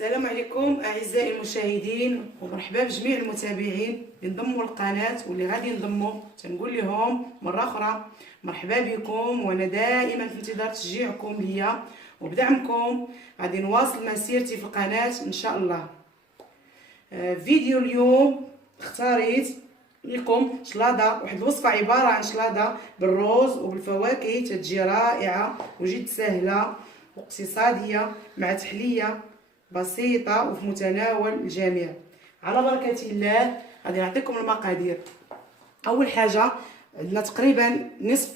السلام عليكم اعزائي المشاهدين، ومرحبا بجميع المتابعين اللي انضموا للقناه واللي غادي ينضموا. تنقول لهم مره اخرى مرحبا بكم، وانا دائما في انتظار تشجيعكم ليا وبدعمكم. غادي نواصل مسيرتي في القناه ان شاء الله. فيديو اليوم اختاريت لكم شلاضه، واحد الوصفه عباره عن شلاضه بالروز وبالفواكه، تتجي رائعه وجد سهله واقتصاديه مع تحليه بسيطه وفي متناول الجميع. على بركه الله غادي نعطيكم المقادير. اول حاجه عندنا تقريبا نصف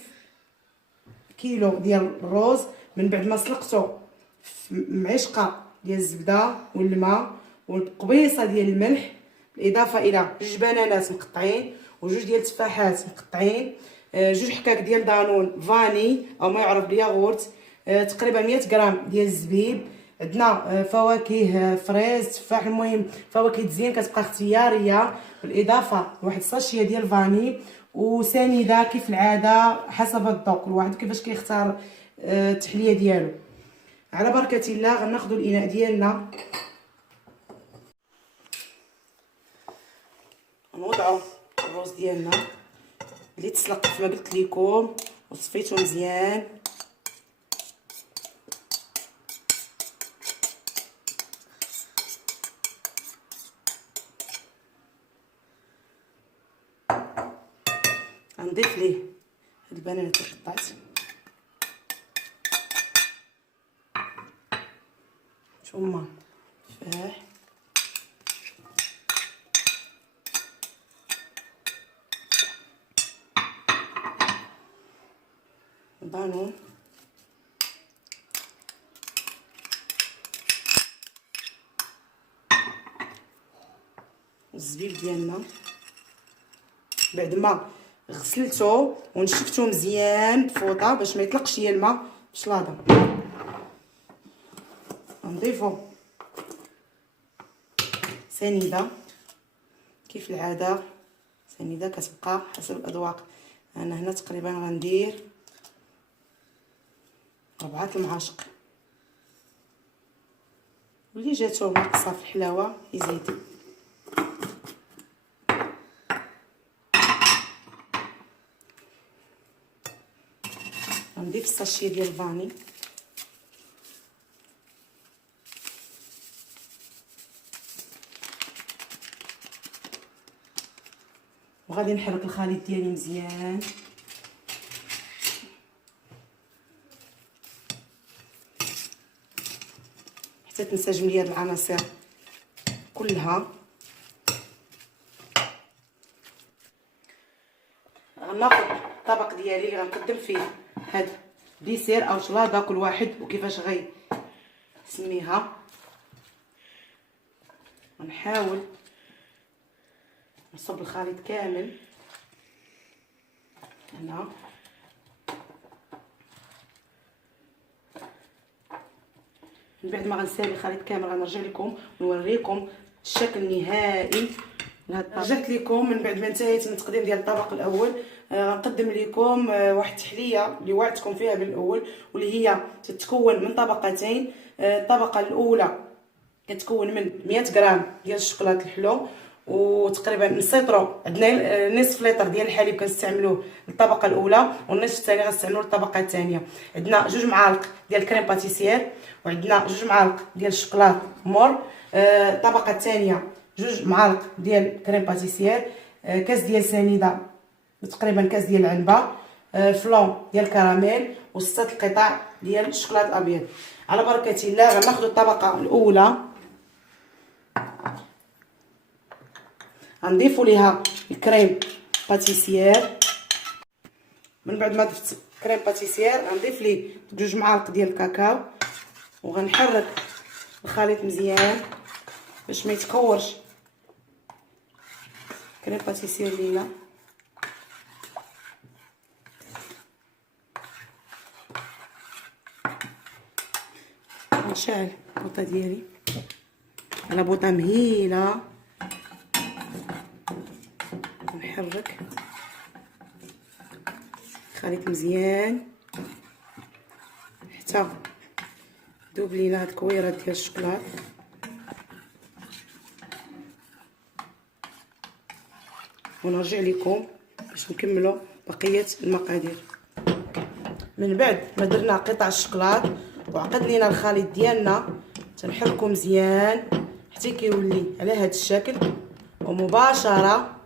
كيلو ديال الروز، من بعد ما سلقته في معشقه ديال الزبده والماء والقبيصه ديال الملح، بالاضافه الى 2 بنانات مقطعين و2 ديال التفاحات مقطعين، 2 حكاك ديال دانون فاني او ما يعرف بالياغورت، تقريبا 100 غرام ديال الزبيب. عندنا فواكه فريز تفاح، المهم فواكه تزيين كتبقى اختياريه، بالاضافه لواحد الساشيه ديال فاني وسنيده كيف العاده حسب الذوق، كل واحد كيفاش كيختار التحليه ديالو. على بركه الله غناخذوا الاناء ديالنا، نوضعوا الروز ديالنا اللي تسلق كما قلت لكم وصفيته مزيان. غنضيف ليه هاد البنانات اللي قطعت، ثم تفاح، دانون، الزبيب ديالنا. بعد ما غسلته ونشفته مزيان بفوطه باش ما يطلقش ليا الماء في الشلاضه، نضيفو سنيده كيف العاده، سنيده كتبقى حسب الاذواق. انا هنا تقريبا غندير 4 المعالق، واللي جاتو ناقصه في الحلاوه يزيد. غنضيف الساشيه ديال الفاني، وغادي نحرك الخليط ديالي مزيان. حتى تنسجم ليا هاد العناصر كلها. غناخذ الطبق ديالي اللي غنقدم فيه هاد ديسير او شلاضه، كل واحد وكيفاش يسميها. غنحاول نصب الخليط كامل هنا، من بعد ما غنسالي الخليط كامل غنرجع لكم ونوريكم الشكل النهائي لهاد الطبق. رجعت لكم من بعد ما انتهيت من التقديم ديال الطبق الاول. غنقدم لكم واحد التحليه اللي وعدتكم فيها بالاول، واللي هي تتكون من طبقتين. الطبقه الاولى كتكون من 100 غرام ديال الشوكولاط الحلو، وتقريبا نسيطروا عندنا نصف لتر ديال الحليب كنستعملوه للطبقه الاولى، والنصف الثاني غنستعملوه للطبقه الثانيه. عندنا 2 معالق ديال الكريم باتيسير، وعندنا 2 معالق ديال الشوكولاط مور. الطبقه الثانيه 2 معالق ديال الكريم باتيسير، كاس ديال سنيده، تقريبا كاس ديال العنبه، فلون ديال الكراميل، و6 القطع ديال الشوكولاط الابيض. على بركه الله غناخذ الطبقه الاولى، غنضيفوا ليها الكريم باتيسير. من بعد ما ضفت كريم باتيسير غنضيف ليه 2 معالق ديال الكاكاو، وغنحرك الخليط مزيان باش ما يتكورش كريم باتيسير لينا. نشعل البوطه ديالي على بوطه مهيله، نحرك الخليط مزيان حتى دوب لينا هاد الكويرات ديال الشوكولاط. ونرجع لكم باش نكملوا بقيه المقادير. من بعد ما درنا قطع الشوكولاط وعقد لينا الخليط ديالنا، تنحركو مزيان حتى كيولي على هذا الشكل، ومباشره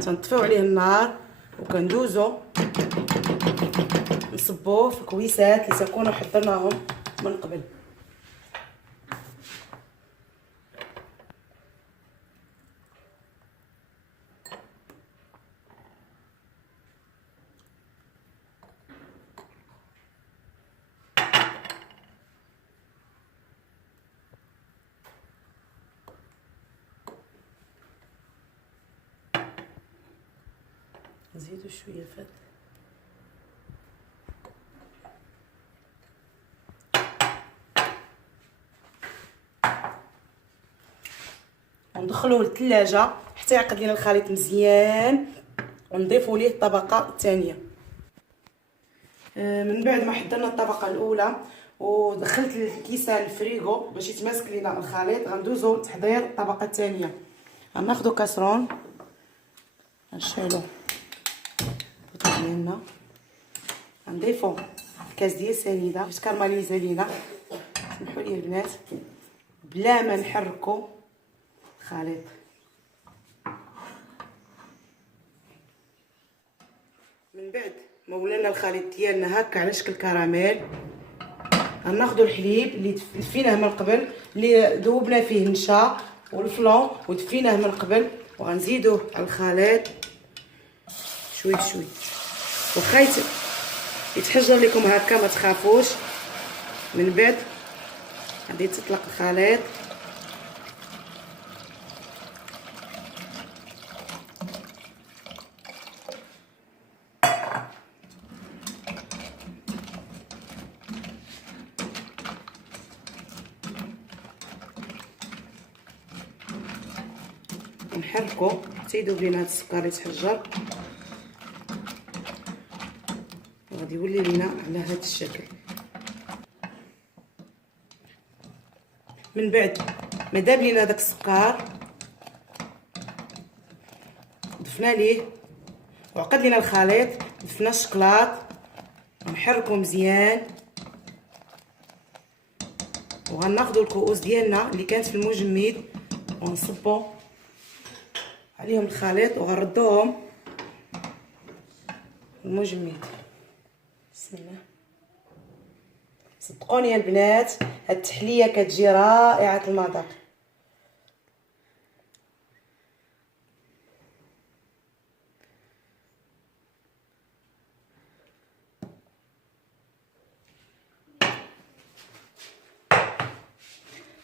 تنطفيو عليه النار وكندوزو نصبوه في الكويسات اللي تكونوا حضرناهم من قبل. نزيدو شويه فات وندخلوه للثلاجه حتى يعقد لينا الخليط مزيان، ونضيفوا ليه الطبقه الثانيه. من بعد ما حضرنا الطبقه الاولى ودخلت الكيسه للفريغو باش يتماسك لينا الخليط، غندوزو لتحضير الطبقه الثانيه. غناخذوا كاسرون، نشعلو البوطه ديالنا، غنضيفو كاس ديال سنيده باش كارماليزا لينا. سمحوا لي البنات بلا ما نحركو الخليط. من بعد ما ولينا الخليط ديالنا هكا على شكل كراميل، غناخذوا الحليب اللي دفيناه من قبل، اللي ذوبنا فيه النشا والفلون ودفيناه من قبل، وغنزيدوه على الخليط شوي بشوي. واخا يتحجر لكم هكا ما تخافوش. من بعد غادي تطلق الخليط، نحركو حتى يذوب لينا هاد السكر يتحجر، وغادي يولي لينا على هاد الشكل. من بعد ما داب لينا داك السكر ضفنا ليه وعقد لينا الخليط، ضفنا الشكلاط ونحركو مزيان. وغناخذوا الكؤوس ديالنا اللي كانت في المجمد ونصبوا عليهم الخليط وغنردوهم المجمد. بسم الله. صدقوني يا البنات هاد التحليه كتجي رائعه المذاق.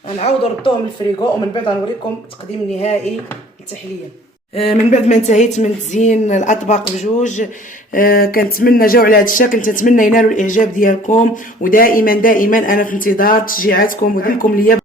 غنعاودو نردوهم للفريغو، ومن بعد غنوريكم التقديم النهائي للتحليه. من بعد ما انتهيت من تزيين الاطباق بجوج، كنتمنى جاو على هذا الشكل، تنتمنى ينالوا الاعجاب ديالكم، ودائما انا في انتظار تشجيعاتكم ودعمكم ليا.